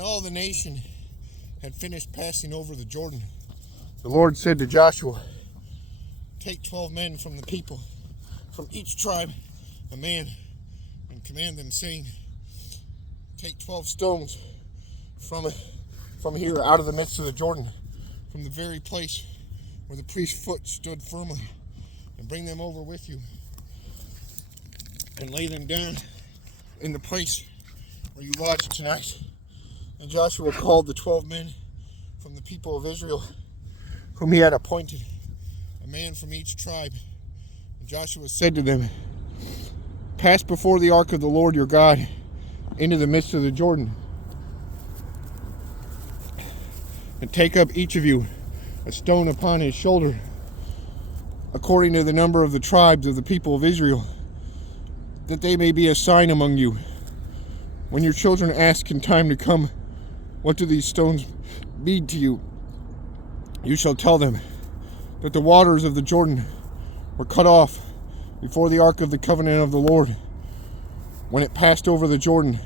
When all the nation had finished passing over the Jordan, the Lord said to Joshua, "Take 12 men from the people, from each tribe, a man, and command them, saying, take 12 stones from here out of the midst of the Jordan, from the very place where the priest's foot stood firmly, and bring them over with you, and lay them down in the place where you lodge tonight." And Joshua called the 12 men from the people of Israel, whom he had appointed, a man from each tribe. And Joshua said to them, "Pass before the ark of the Lord your God into the midst of the Jordan, and take up each of you a stone upon his shoulder, according to the number of the tribes of the people of Israel, that they may be a sign among you. When your children ask in time to come, 'What do these stones mean to you?' you shall tell them that the waters of the Jordan were cut off before the ark of the covenant of the Lord. When it passed over the Jordan,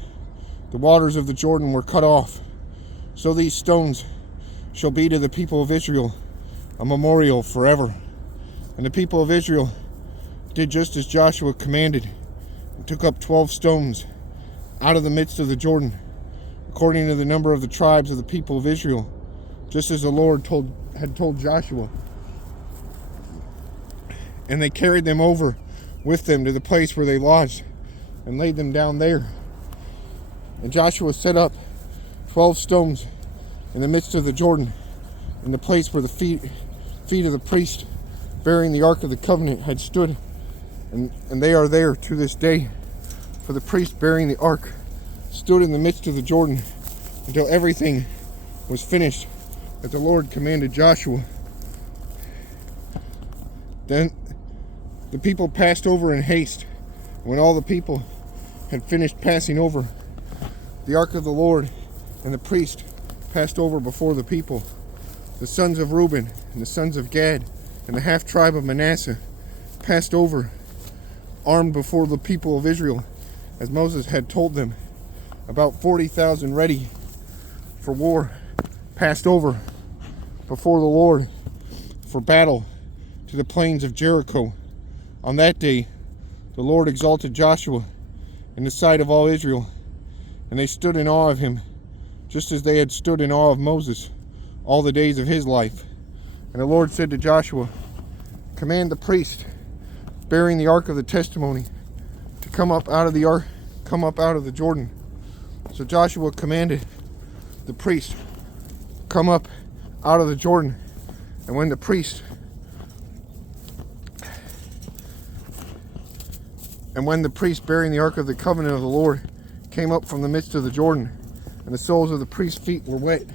the waters of the Jordan were cut off. So these stones shall be to the people of Israel a memorial forever." And the people of Israel did just as Joshua commanded, and took up 12 stones out of the midst of the Jordan, according to the number of the tribes of the people of Israel, just as the Lord had told Joshua. And they carried them over with them to the place where they lodged, and laid them down there. And Joshua set up 12 stones in the midst of the Jordan, in the place where the feet of the priest bearing the ark of the covenant had stood, and they are there to this day. For the priest bearing the ark stood in the midst of the Jordan until everything was finished that the Lord commanded Joshua. Then the people passed over in haste. When all the people had finished passing over, the ark of the Lord and the priest passed over before the people. The sons of Reuben and the sons of Gad and the half tribe of Manasseh passed over, armed before the people of Israel, as Moses had told them. About 40,000 ready for war passed over before the Lord for battle to the plains of Jericho. On that day, the Lord exalted Joshua in the sight of all Israel, and they stood in awe of him, just as they had stood in awe of Moses all the days of his life. And the Lord said to Joshua, "Command the priest bearing the ark of the testimony to come up out of the Jordan." So Joshua commanded the priest, "Come up out of the Jordan." And when the priest bearing the ark of the covenant of the Lord came up from the midst of the Jordan, and the soles of the priest's feet were wet,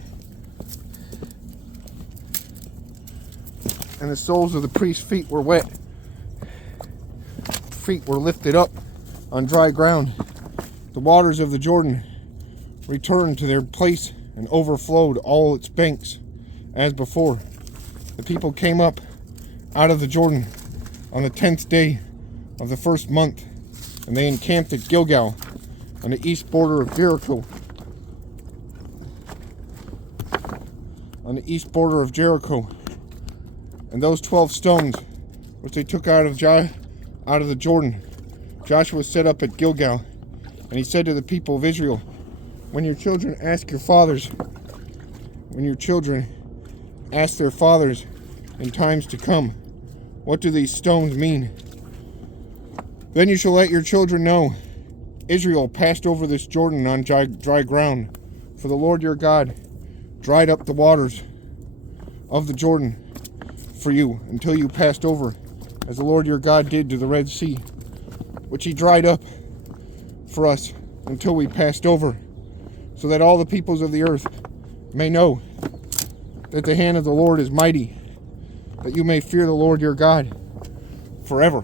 feet were lifted up on dry ground, the waters of the Jordan returned to their place and overflowed all its banks as before. The people came up out of the Jordan on the 10th day of the first month, and they encamped at Gilgal on the east border of Jericho. And those 12 stones which they took out of the Jordan, Joshua set up at Gilgal. And he said to the people of Israel, when your children ask their fathers in times to come, 'What do these stones mean?' then you shall let your children know, Israel passed over this Jordan on dry ground, for the Lord your God dried up the waters of the Jordan for you until you passed over, as the Lord your God did to the Red Sea, which he dried up for us until we passed over, so that all the peoples of the earth may know that the hand of the Lord is mighty, that you may fear the Lord your God forever."